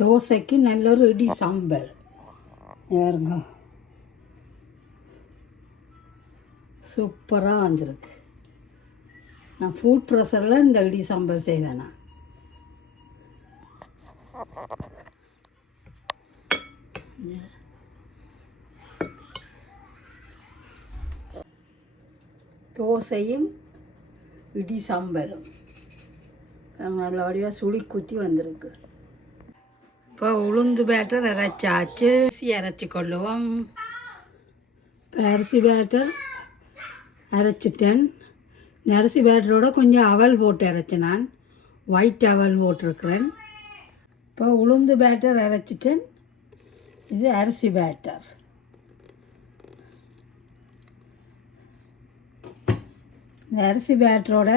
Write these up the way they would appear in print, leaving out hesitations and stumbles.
தோசைக்கு நல்ல ஒரு இடி சாம்பல் பாருங்க, சூப்பராக வந்திருக்கு. நான் ஃபுட் ப்ரெஷரில் இந்த இடி சாம்பார் செய்தேன். நான் தோசையும் இடி சாம்பலும் நல்லபடியாக சுழி குத்தி வந்திருக்கு. இப்போ உளுந்து பேட்டர் அரைச்சாச்சு, அரைச்சி கொள்ளுவோம். இப்போ அரிசி பேட்டர் அரைச்சிட்டேன். இந்த அரிசி பேட்டரோட கொஞ்சம் அவல் போட்டு அரைச்சேன். நான் ஒயிட் அவல் போட்டிருக்கிறேன். இப்போ உளுந்து பேட்டர் அரைச்சிட்டேன். இது அரிசி பேட்டர். இந்த அரிசி பேட்டரோட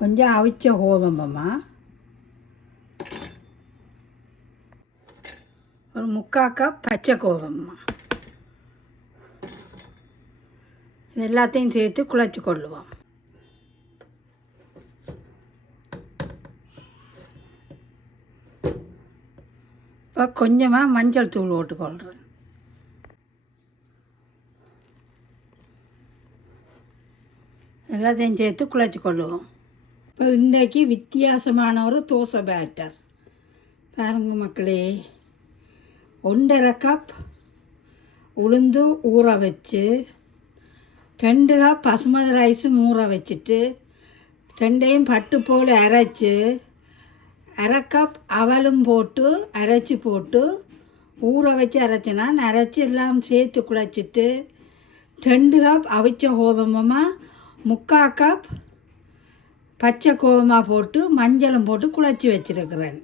கொஞ்சம் அவிச்ச கோதும்பம்மா, ஒரு 3/4 கப் பச்சை கோதும்பம்மா, இது எல்லாத்தையும் சேர்த்து குழச்சி கொள்ளுவோம். இப்போ கொஞ்சமாக மஞ்சள் தூள் போட்டுக்கொள்கிறேன். எல்லாத்தையும் சேர்த்து குழச்சி கொள்ளுவோம். இப்போ இன்றைக்கி வித்தியாசமான ஒரு தோசை பேட்டர் பாருங்க மக்களே. 1.5 கப் உளுந்து ஊற வச்சு, 2 கப் பசுமதி ரைஸும் ஊற வச்சுட்டு, 2ஐயும் பட்டு போல் அரைச்சி, 1/2 கப் அவலும் போட்டு அரைச்சி போட்டு ஊற வச்சு அரைச்சினா அரைச்சி எல்லாம் சேர்த்து குழச்சிட்டு, 2 கப் அவிச்ச கோதுமமாக 3/4 கப் பச்சை கோதுமை போட்டு மஞ்சளும் போட்டு குழச்சி வச்சுருக்கிறேன்.